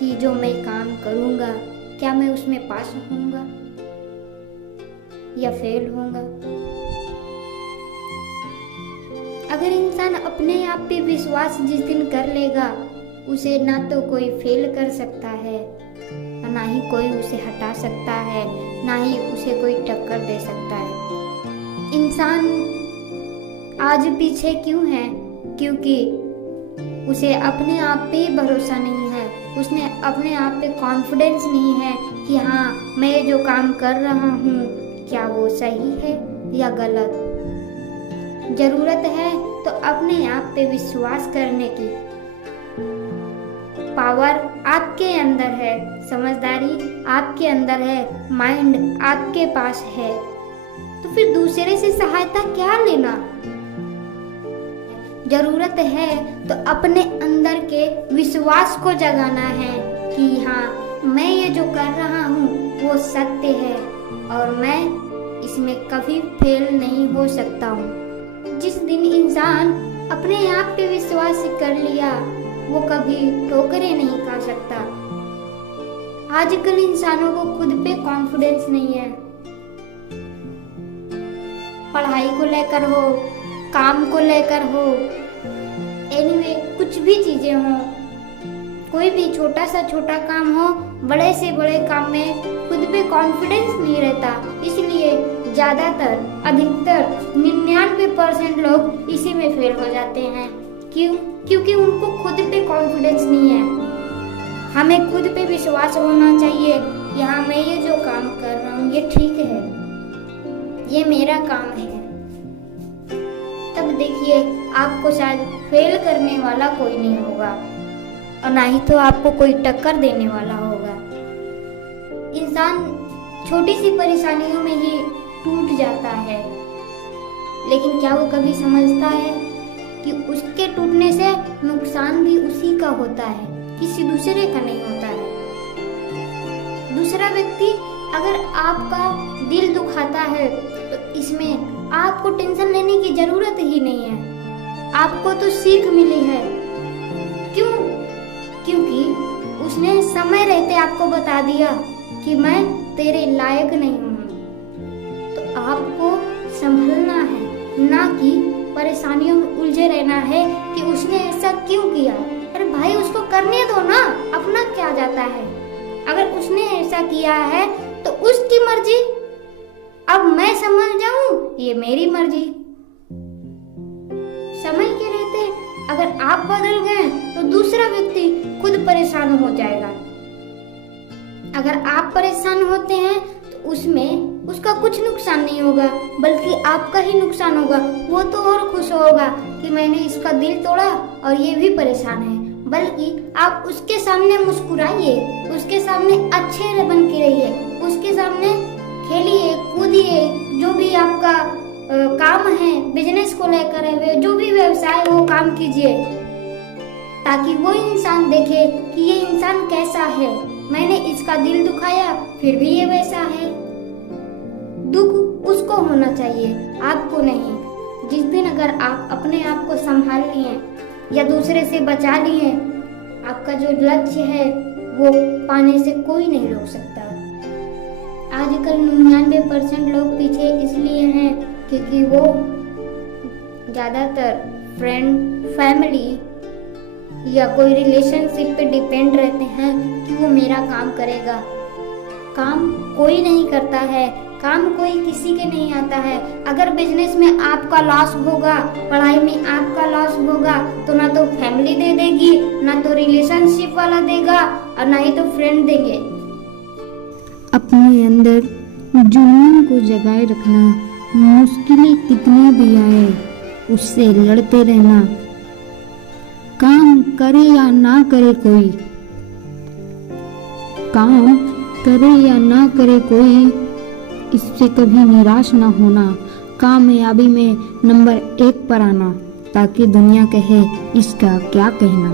कि जो मैं काम करूँगा क्या मैं उसमें पास होऊंगा या फेल होऊंगा। अगर इंसान अपने आप पे विश्वास जिस दिन कर लेगा, उसे ना तो कोई फेल कर सकता है, ना ही कोई उसे हटा सकता है, ना ही उसे कोई टक्कर दे सकता है। इंसान आज पीछे क्यों है? क्योंकि उसे अपने आप पे ही भरोसा नहीं है, उसने अपने आप पे कॉन्फिडेंस नहीं है कि हाँ, मैं जो काम कर रहा हूँ क्या वो सही है या गलत। जरूरत है तो अपने आप पे विश्वास करने की। पावर आपके अंदर है, समझदारी आपके अंदर है, माइंड आपके पास है, तो फिर दूसरे से सहायता क्या लेना। जरूरत है तो अपने अंदर के विश्वास को जगाना है कि हाँ, मैं ये जो कर रहा हूँ वो सत्य है और मैं इसमें कभी फेल नहीं हो सकता हूँ। जिस दिन इंसान अपने आप पे विश्वास कर लिया, वो कभी ठोकरें नहीं खा सकता। आजकल इंसानों को खुद पे कॉन्फिडेंस नहीं है, पढ़ाई को लेकर हो, काम को लेकर हो, एनीवे कुछ भी चीजें हो, कोई भी छोटा सा छोटा काम हो, बड़े से बड़े काम में खुद पे कॉन्फिडेंस नहीं रहता। इसलिए ज्यादातर अधिकतर 99% लोग इसी में फेल हो जाते हैं। क्यों? क्योंकि उनको खुद पे कॉन्फिडेंस नहीं है। हमें खुद पे विश्वास होना चाहिए कि हाँ, मैं ये जो काम कर रहा हूँ ये ठीक है, ये मेरा काम है। तब देखिए आपको शायद फेल करने वाला कोई नहीं होगा और ना ही तो आपको कोई टक्कर देने वाला होगा। इंसान छोटी सी परेशानियों में ही टूट जाता है, लेकिन क्या वो कभी समझता है कि उसके टूटने से नुकसान भी उसी का होता है, किसी दूसरे का नहीं होता है। दूसरा व्यक्ति अगर आपका दिल दुखाता है तो इसमें आपको टेंशन लेने की जरूरत ही नहीं है, आपको तो सीख मिली है। क्यों? क्योंकि उसने समय रहते आपको बता दिया कि मैं तेरे लायक नहीं हूँ। तो आपको संभलना है, ना कि परेशानियों में उलझे रहना है कि उसने ऐसा क्यों किया। अरे भाई, उसको करने दो ना, अपना क्या जाता है। अगर उसने ऐसा किया है तो उसकी मर्जी, अब मैं समझ जाऊं ये मेरी मर्जी। समय के रहते अगर आप बदल गए तो दूसरा व्यक्ति खुद परेशान हो जाएगा। अगर आप परेशान होते हैं तो उसमें उसका कुछ नुकसान नहीं होगा, बल्कि आपका ही नुकसान होगा। वो तो और खुश होगा कि मैंने इसका दिल तोड़ा और ये भी परेशान है। बल्कि आप उसके सामने मुस्कुराइए, उसके सामने अच्छे बन के रहिए, उसके सामने खेलिए कूदिए, जो भी आपका काम है, बिजनेस को लेकर है, जो भी व्यवसाय वो काम कीजिए, ताकि वो इंसान देखे कि ये इंसान कैसा है। मैंने इसका दिल दुखाया फिर भी ये वैसा है। दुख उसको होना चाहिए, आपको नहीं। जिस दिन अगर आप अपने आप को संभाल लिए या दूसरे से बचा लिए, आपका जो लक्ष्य है वो पाने से कोई नहीं रोक सकता। आजकल 99% लोग पीछे इसलिए हैं क्योंकि वो ज्यादातर फ्रेंड, फैमिली या कोई रिलेशनशिप पे डिपेंड रहते हैं कि वो मेरा काम करेगा। काम कोई नहीं करता है, काम कोई किसी के नहीं आता है। अगर बिजनेस में आपका लॉस होगा, पढ़ाई में आपका लॉस होगा, तो ना तो फैमिली दे देगी, ना तो रिलेशनशिप वाला देगा और ना ही तो फ्रेंड देंगे। अपने अंदर जुनून को जगाए रखना, मुश्किलें कितनी भी आए उससे लड़ते रहना। काम करे या ना करे कोई, काम करे या ना करे कोई, इससे कभी निराश ना होना। कामयाबी में नंबर 1 पर आना, ताकि दुनिया कहे इसका क्या कहना।